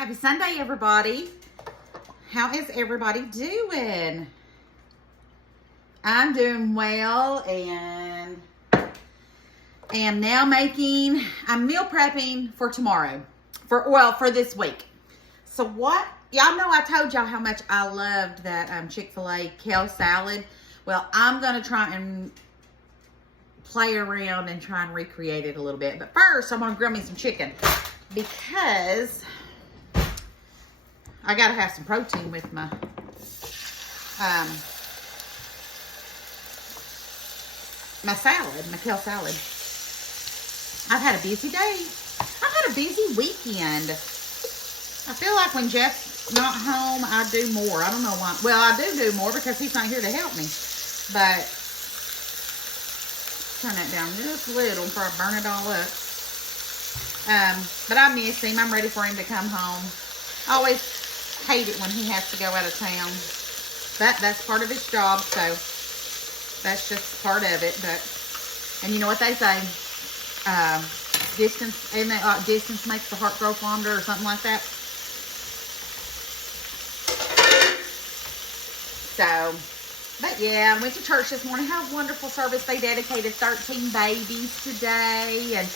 Happy Sunday, everybody. How is everybody doing? I'm doing well and am now I'm meal prepping for tomorrow. For this week. So what? Y'all know I told y'all how much I loved that Chick-fil-A Kale Salad. Well, I'm going to try and play around and try and recreate it a little bit. But first, I'm going to grill me some chicken because I got to have some protein with my my salad, my kale salad. I've had a busy day. I've had a busy weekend. I feel like when Jeff's not home, I do more. I don't know why. Well, I do more because he's not here to help me. But turn that down just a little before I burn it all up. But I miss him. I'm ready for him to come home. I always hate it when he has to go out of town. But that's part of his job, so that's just part of it. And you know what they say? Distance makes the heart grow fonder or something like that. So, but yeah, I went to church this morning. Had a wonderful service. They dedicated 13 babies today, and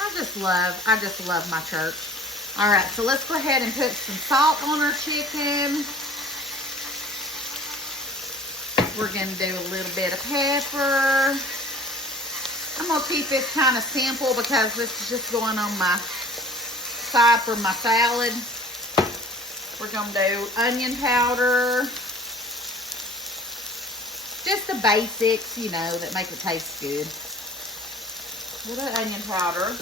I just love my church. All right, so let's go ahead and put some salt on our chicken. We're gonna do a little bit of pepper. I'm gonna keep this kind of simple because this is just going on my side for my salad. We're gonna do onion powder. Just the basics, you know, that make it taste good. A little onion powder.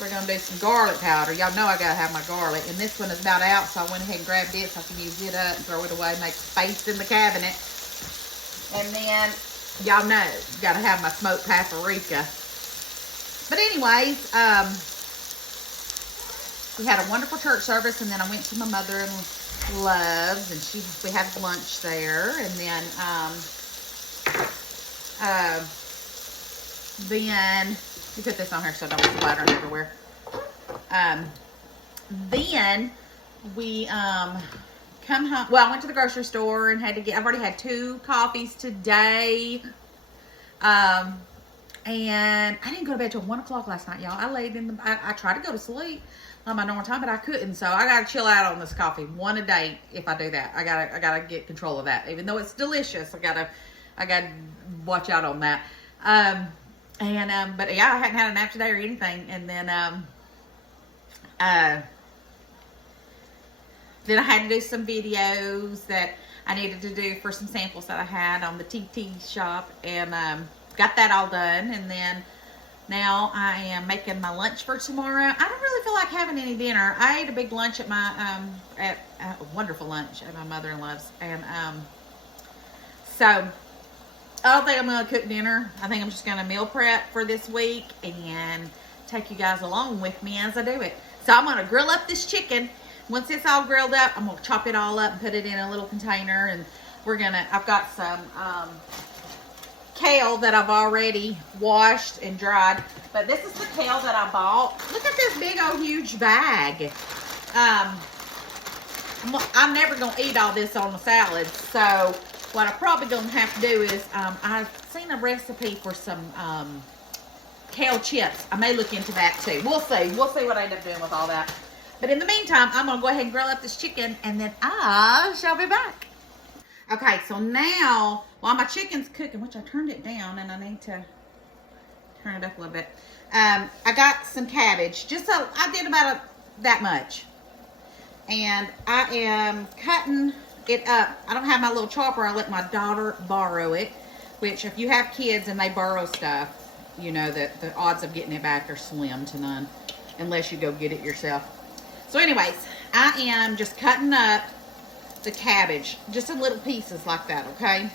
We're going to do some garlic powder. Y'all know I got to have my garlic. And this one is about out, so I went ahead and grabbed it so I can use it up and throw it away, make space in the cabinet. And then, y'all know, got to have my smoked paprika. But anyways, we had a wonderful church service, and then I went to my mother-in-law's, and we had lunch there. And then, then you put this on here so it don't be splattering everywhere. Then we come home. Well, I went to the grocery store and I've already had 2 coffees today. And I didn't go to bed till 1 o'clock last night, y'all. I laid in I tried to go to sleep on my normal time, but I couldn't. So I gotta chill out on this coffee. 1 a day if I do that. I gotta get control of that. Even though it's delicious, I gotta watch out on that. But yeah, I hadn't had a nap today or anything. And then I had to do some videos that I needed to do for some samples that I had on the TT shop, and got that all done. And then now I am making my lunch for tomorrow. I don't really feel like having any dinner. I ate a big lunch at my a wonderful lunch at my mother-in-law's, and so I don't think I'm going to cook dinner. I think I'm just going to meal prep for this week and take you guys along with me as I do it. So I'm going to grill up this chicken. Once it's all grilled up, I'm going to chop it all up and put it in a little container. And I've got some kale that I've already washed and dried. But this is the kale that I bought. Look at this big old huge bag. I'm never going to eat all this on the salad. So what I'm probably going to have to do is, I've seen a recipe for some kale chips. I may look into that too. We'll see. We'll see what I end up doing with all that. But in the meantime, I'm going to go ahead and grill up this chicken, and then I shall be back. Okay, so now, while my chicken's cooking, which I turned it down, and I need to turn it up a little bit. I got some cabbage. I did about that much. And I am cutting it up. I don't have my little chopper. I let my daughter borrow it, which if you have kids and they borrow stuff, you know that the odds of getting it back are slim to none unless you go get it yourself. So anyways, I am just cutting up the cabbage just in little pieces like that, okay?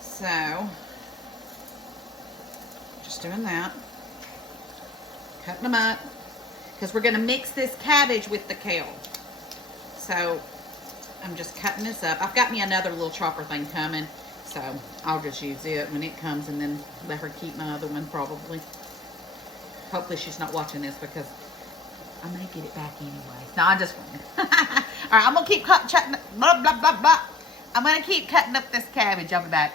So just doing that, cutting them up, because we're going to mix this cabbage with the kale. So I'm just cutting this up. I've got me another little chopper thing coming, so I'll just use it when it comes, and then let her keep my other one probably. Hopefully she's not watching this, because I may get it back anyway. No, I'm just playing. All right, I'm gonna keep cutting, blah, blah, blah, blah. I'm gonna keep cutting up this cabbage. I'll be back.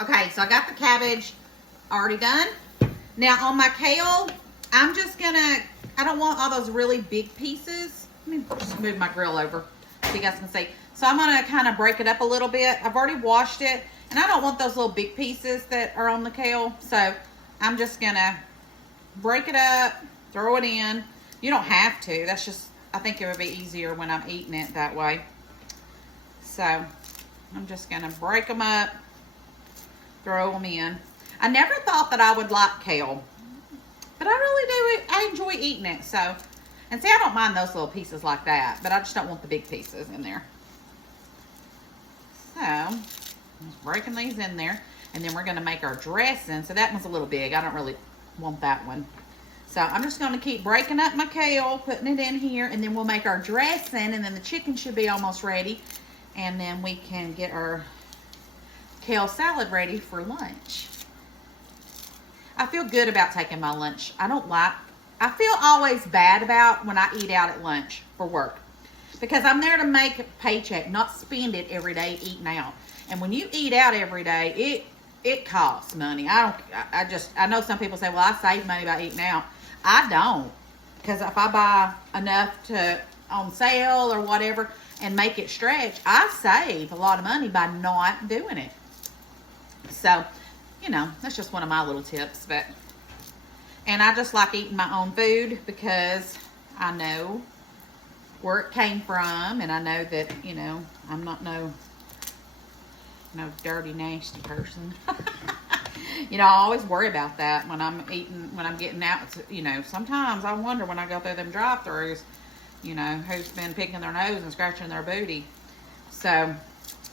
Okay, so I got the cabbage already done. Now on my kale, I'm just gonna, I don't want all those really big pieces. Let me just move my grill over so you guys can see. So I'm gonna kind of break it up a little bit. I've already washed it, and I don't want those little big pieces that are on the kale. So I'm just gonna break it up, throw it in. You don't have to. That's just, I think it would be easier when I'm eating it that way. So I'm just gonna break them up, throw them in. I never thought that I would like kale, but I really do. I enjoy eating it. So, and see, I don't mind those little pieces like that, but I just don't want the big pieces in there. So I'm just breaking these in there, and then we're gonna make our dressing. So that one's a little big. I don't really want that one. So I'm just gonna keep breaking up my kale, putting it in here, and then we'll make our dressing, and then the chicken should be almost ready. And then we can get our kale salad ready for lunch. I feel good about taking my lunch. I feel always bad about when I eat out at lunch for work, because I'm there to make a paycheck, not spend it every day eating out. And when you eat out every day, it costs money. I know some people say, well, I save money by eating out. I don't, because if I buy enough on sale or whatever and make it stretch, I save a lot of money by not doing it. So, you know, that's just one of my little tips. And I just like eating my own food because I know where it came from, and I know that, you know, I'm not no dirty, nasty person. You know, I always worry about that when I'm eating, when I'm getting out. You know, sometimes I wonder when I go through them drive-thrus, you know, who's been picking their nose and scratching their booty. So,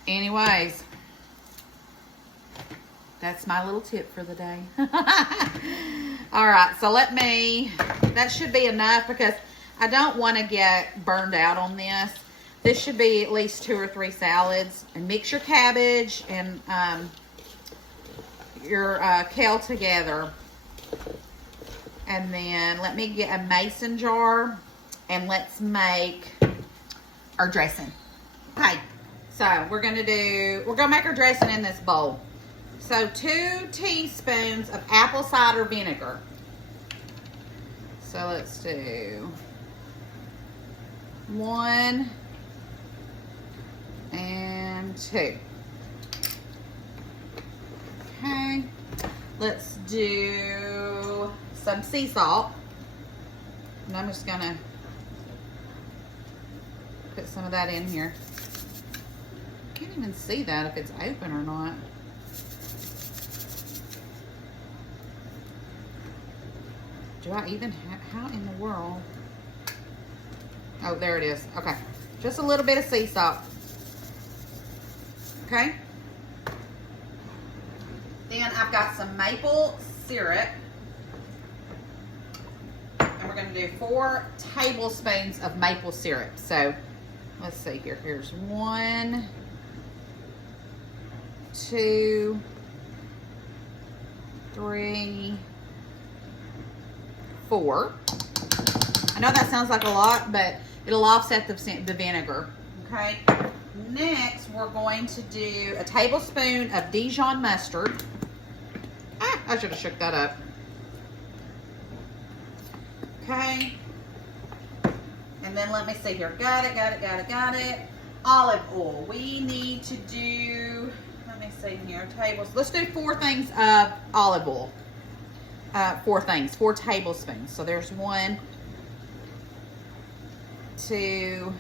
anyways, that's my little tip for the day. All right, so that should be enough, because I don't want to get burned out on this. This should be at least 2 or 3 salads. And mix your cabbage and your kale together. And then let me get a mason jar, and let's make our dressing. Okay, so we're gonna make our dressing in this bowl. So 2 teaspoons of apple cider vinegar. So let's do 1 and 2. Okay, let's do some sea salt. And I'm just gonna put some of that in here. Can't even see that if it's open or not. Do I even have, how in the world? Oh, there it is. Okay, just a little bit of sea salt. Okay. Then I've got some maple syrup. And we're going to do 4 tablespoons of maple syrup. So, let's see here. Here's 1, 2, 3, 4. I know that sounds like a lot, but it'll offset the vinegar. Okay. Next, we're going to do a tablespoon of Dijon mustard. I should have shook that up. Okay. And then let me see here. Got it. Olive oil. We need to do, let me see here, let's do 4 things of olive oil. 4 tablespoons. So there's 1, 2,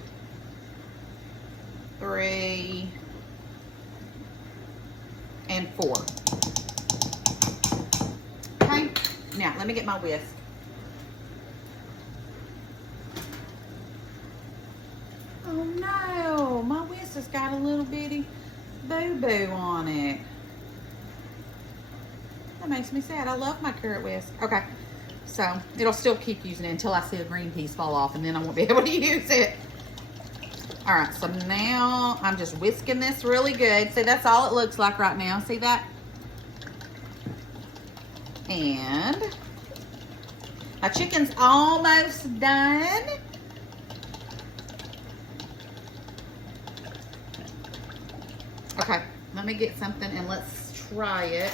3, and 4. Okay, now let me get my whisk. Oh no, my whisk has got a little bitty boo-boo on it. That makes me sad. I love my carrot whisk. Okay, so it'll still keep using it until I see a green piece fall off, and then I won't be able to use it. All right, so now I'm just whisking this really good. See, that's all it looks like right now. See that? And My chicken's almost done. Okay, let me get something and let's try it.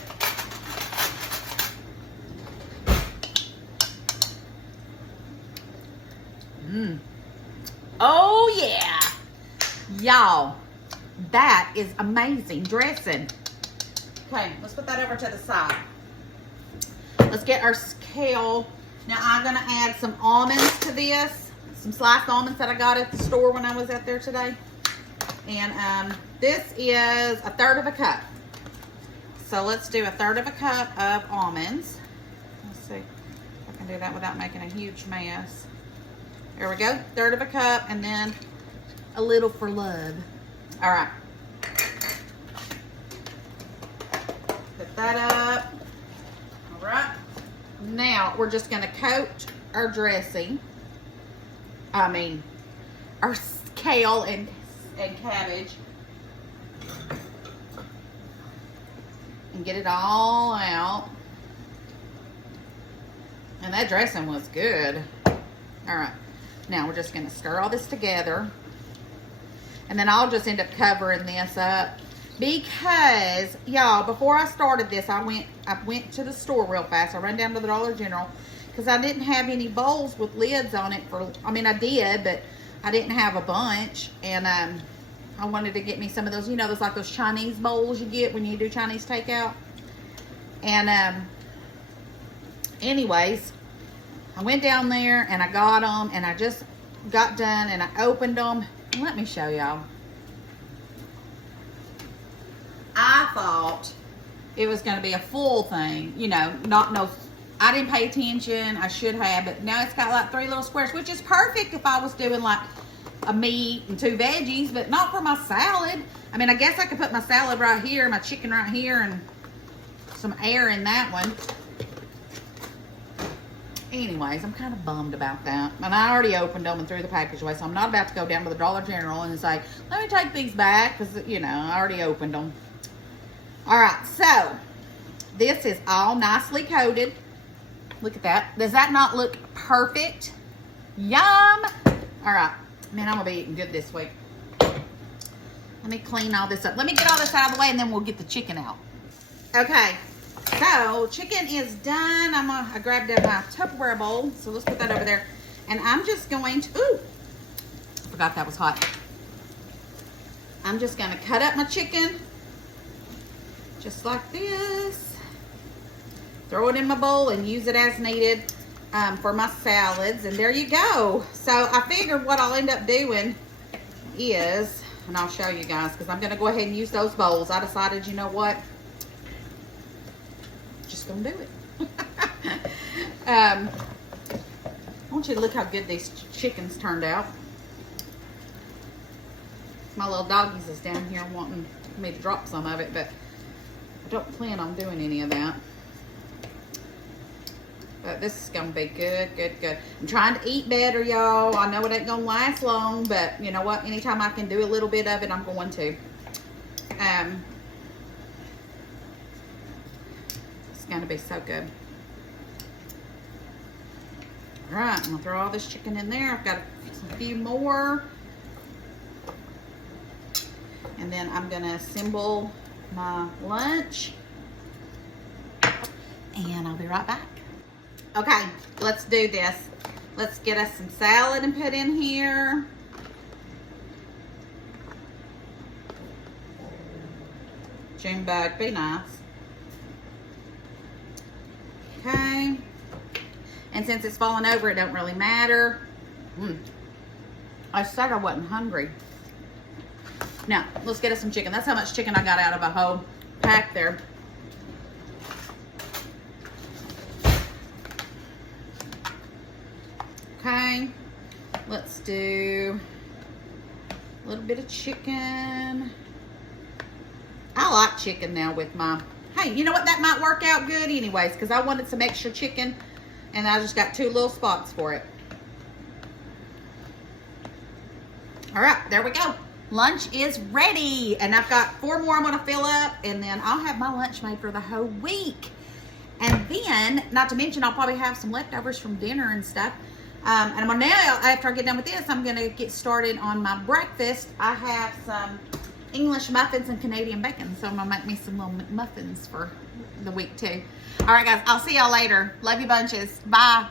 Oh yeah, y'all, that is amazing dressing. Okay, let's put that over to the side. Let's get our kale. Now I'm gonna add some almonds to this, some sliced almonds that I got at the store when I was out there today. And this is 1/3 cup. So let's do 1/3 cup of almonds. Let's see if I can do that without making a huge mess. There we go, 1/3 cup, and then a little for love. All right. Put that up. All right. Now we're just gonna coat our dressing. Our kale and cabbage. And get it all out. And that dressing was good. All right. Now we're just going to stir all this together. And then I'll just end up covering this up. Because, y'all, before I started this, I went to the store real fast. I ran down to the Dollar General. Because I didn't have any bowls with lids on it. I did, but I didn't have a bunch. And I wanted to get me some of those, those like those Chinese bowls you get when you do Chinese takeout. And anyways, I went down there and I got them, and I just got done and I opened them. Let me show y'all. I thought it was going to be a full thing, I didn't pay attention. I should have, but now it's got like 3 little squares, which is perfect if I was doing like a meat and 2 veggies, but not for my salad. I guess I could put my salad right here, my chicken right here, and some air in that one. Anyways, I'm kind of bummed about that. And I already opened them and threw the package away, so I'm not about to go down to the Dollar General and say, let me take these back, because, I already opened them. All right, so this is all nicely coated. Look at that. Does that not look perfect? Yum. All right. Man, I'm going to be eating good this week. Let me clean all this up. Let me get all this out of the way, and then we'll get the chicken out. Okay. So, chicken is done. I grabbed my Tupperware bowl, so let's put that over there. And I'm just going to, I forgot that was hot. I'm just going to cut up my chicken, just like this. Throw it in my bowl and use it as needed for my salads. And there you go. So, I figured what I'll end up doing is, and I'll show you guys, because I'm going to go ahead and use those bowls. I decided, you know what? Gonna do it. I want you to look how good these chickens turned out. My little doggies is down here wanting me to drop some of it, but I don't plan on doing any of that. But this is gonna be good. I'm trying to eat better, y'all. I know it ain't gonna last long, but you know what? Anytime I can do a little bit of it, I'm going to. Going to be so good. All right, I'm gonna throw all this chicken in there. I've got a few more, and then I'm gonna assemble my lunch, and I'll be right back. Okay, let's do this. Let's get us some salad and put in here. June bug, be nice. Okay, and since it's falling over, it don't really matter. I said I wasn't hungry. Now, let's get us some chicken. That's how much chicken I got out of a whole pack there. Okay, let's do a little bit of chicken. I like chicken now with my, hey, you know what? That might work out good anyways, because I wanted some extra chicken, and I just got 2 little spots for it. All right, there we go. Lunch is ready, and I've got 4 more I'm going to fill up, and then I'll have my lunch made for the whole week. And then, not to mention, I'll probably have some leftovers from dinner and stuff. And I'm gonna now, after I get done with this, I'm gonna get started on my breakfast. I have some English muffins and Canadian bacon, so I'm gonna make me some little muffins for the week too. All right, guys, I'll see y'all later. Love you bunches. Bye.